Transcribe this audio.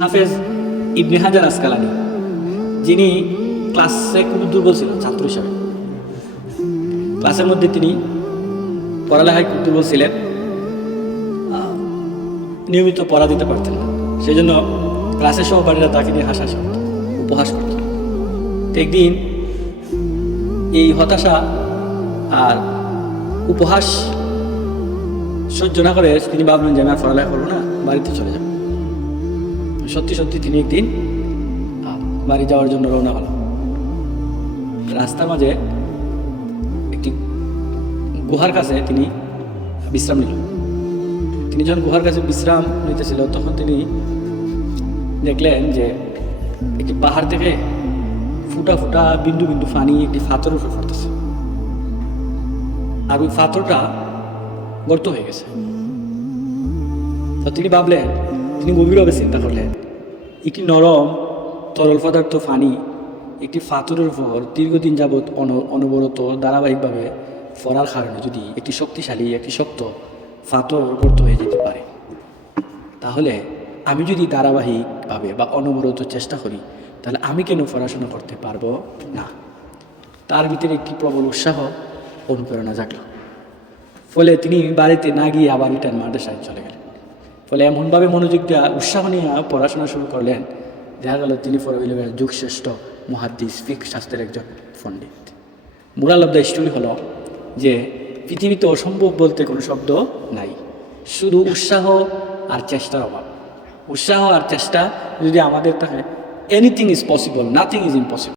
হাফেজ ইবনে হাজার আসকালানি, যিনি ক্লাসে খুব দুর্বল ছিলেন ছাত্র হিসাবে। ক্লাসের মধ্যে তিনি পড়ালেখায় খুব দুর্বল ছিলেন, নিয়মিত পড়া দিতে পারতেন না। সেই জন্য ক্লাসের সহপাঠীরা তাকে নিয়ে হাসাহাসি করত, উপহাস করত। একদিন এই হতাশা আর উপহাস সহ্য না করে তিনি ভাবলেন যে আমি আর পড়ালেখা করবো না, বাড়িতে চলে যাব। সত্যি সত্যি তিনি একদিন বাড়ি যাওয়ার জন্য রওনা হলেন। রাস্তার মাঝে একটি গুহার কাছে তিনি বিশ্রাম নিল। তিনি যখন গুহার কাছে বিশ্রাম নিতেছিল তখন তিনি দেখলেন যে একটি পাহাড় থেকে ফুটা ফুটা বিন্দু বিন্দু পানি একটি পাথরের উপর পড়তেছে, আর ওই পাথরটা গর্ত হয়ে গেছে। তো তিনি ভাবলেন, তিনি গভীরভাবে চিন্তা করলেন, একটি নরম তরল পদার্থ পানি একটি পাথরের উপর দীর্ঘদিন যাবৎ অনবরত ধারাবাহিকভাবে পড়ার কারণে যদি একটি শক্তিশালী একটি শক্ত পাথর গর্ত হয়ে যেতে পারে, তাহলে আমি যদি ধারাবাহিকভাবে বা অনবরত চেষ্টা করি তাহলে আমি কেন পড়াশোনা করতে পারবো না? তার ভিতরে একটি প্রবল উৎসাহ অনুপ্রেরণা জাগল। ফলে তিনি বাড়িতে না গিয়ে আবার রিটার্ন মাদ্রাসায় চলে গেলেন। ফলে এমনভাবে মনোযোগ দেওয়া উৎসাহ নিয়ে পড়াশোনা শুরু করলেন, দেখা গেল তিনি পরে হইল যুগশ্রেষ্ঠ মুহাদ্দিস, ফিকহ শাস্ত্রের একজন পণ্ডিত। মোরাল অফ দ্য স্টোরি হলো যে পৃথিবীতে অসম্ভব বলতে কোনো শব্দ নাই, শুধু উৎসাহ আর চেষ্টার অভাব। উৎসাহ আর চেষ্টা যদি আমাদের থাকে, anything is possible, nothing is impossible.